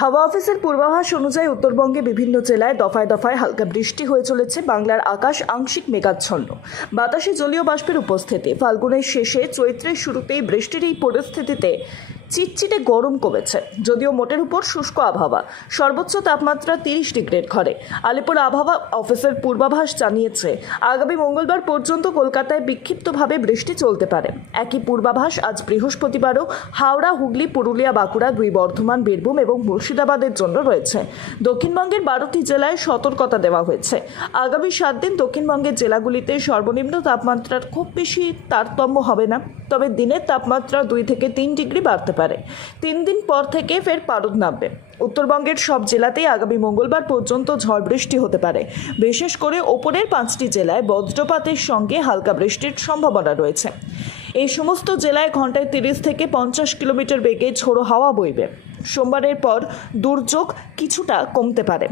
হাওয়া অফিসের পূর্বাভাস অনুযায়ী উত্তরবঙ্গে বিভিন্ন জেলায় দফায় দফায় হালকা বৃষ্টি হয়ে চলেছে। বাংলার আকাশ আংশিক মেঘাচ্ছন্ন, বাতাসে জলীয় বাষ্পের উপস্থিতি। ফাল্গুনের শেষে চৈত্রের শুরুতেই বৃষ্টির এই পরিস্থিতিতে চিটচিটে গরম কমেছে, যদিও মোটের উপর শুষ্ক আবহাওয়া। সর্বোচ্চ তাপমাত্রা 30 ডিগ্রির ঘরে। আলিপুর আবহাওয়া অফিসের পূর্বাভাস জানিয়েছে, আগামী মঙ্গলবার পর্যন্ত কলকাতায় বিক্ষিপ্তভাবে বৃষ্টি চলতে পারে। একই পূর্বাভাস আজ বৃহস্পতিবারও হাওড়া, হুগলি, পুরুলিয়া, বাঁকুড়া, দুই বর্ধমান, বীরভূম এবং মুর্শিদাবাদের জন্য রয়েছে। দক্ষিণবঙ্গের 12টি জেলায় সতর্কতা দেওয়া হয়েছে। আগামী 7 দিন দক্ষিণবঙ্গের জেলাগুলিতে সর্বনিম্ন তাপমাত্রার খুব বেশি তারতম্য হবে না, তবে দিনের তাপমাত্রা 2 থেকে 3 ডিগ্রি বাড়তে পারে। 3 দিন পর থেকে ফের পারদ নামবে। উত্তরবঙ্গের সব জেলাতেই আগামী মঙ্গলবার পর্যন্ত ঝড় বৃষ্টি হতে পারে। বিশেষ করে ওপরের 5টি জেলায় বজ্রপাতের সঙ্গে হালকা বৃষ্টির সম্ভাবনা রয়েছে। এই সমস্ত জেলায় ঘন্টায় 30 থেকে 50 কিলোমিটার বেগে ঝোড়ো হাওয়া বইবে। সোমবারের পর দুর্যোগ কিছুটা কমতে পারে।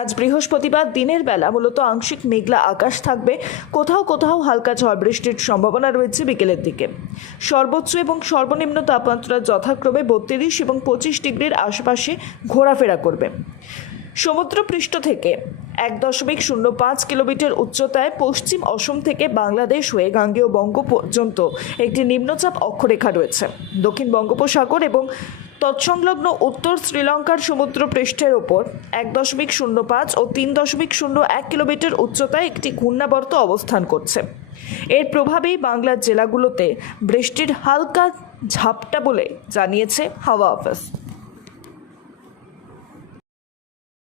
আজ বৃহস্পতিবার দিনের বেলা মূলত আংশিক মেঘলা আকাশ থাকবে। কোথাও কোথাও হালকা ঝড় বৃষ্টির সম্ভাবনা রয়েছে বিকেলের দিকে। সর্বোচ্চ এবং সর্বনিম্ন তাপমাত্রা যথাক্রমে 32 এবং 25 ডিগ্রির আশেপাশে ঘোরাফেরা করবে। সমুদ্রপৃষ্ঠ থেকে 1.05 কিলোমিটার উচ্চতায় পশ্চিম অসম থেকে বাংলাদেশ হয়ে গাঙ্গেয় বঙ্গ পর্যন্ত একটি নিম্নচাপ অক্ষরেখা রয়েছে। দক্ষিণ বঙ্গোপসাগর এবং তৎসংলগ্ন উত্তর শ্রীলঙ্কার সমুদ্রপৃষ্ঠের ওপর 1.05 ও 3.01 কিলোমিটার উচ্চতায় একটি ঘূর্ণাবর্ত অবস্থান করছে। এর প্রভাবেই বাংলার জেলাগুলোতে বৃষ্টির হালকা ঝাপটা বলে জানিয়েছে হাওয়া অফিস।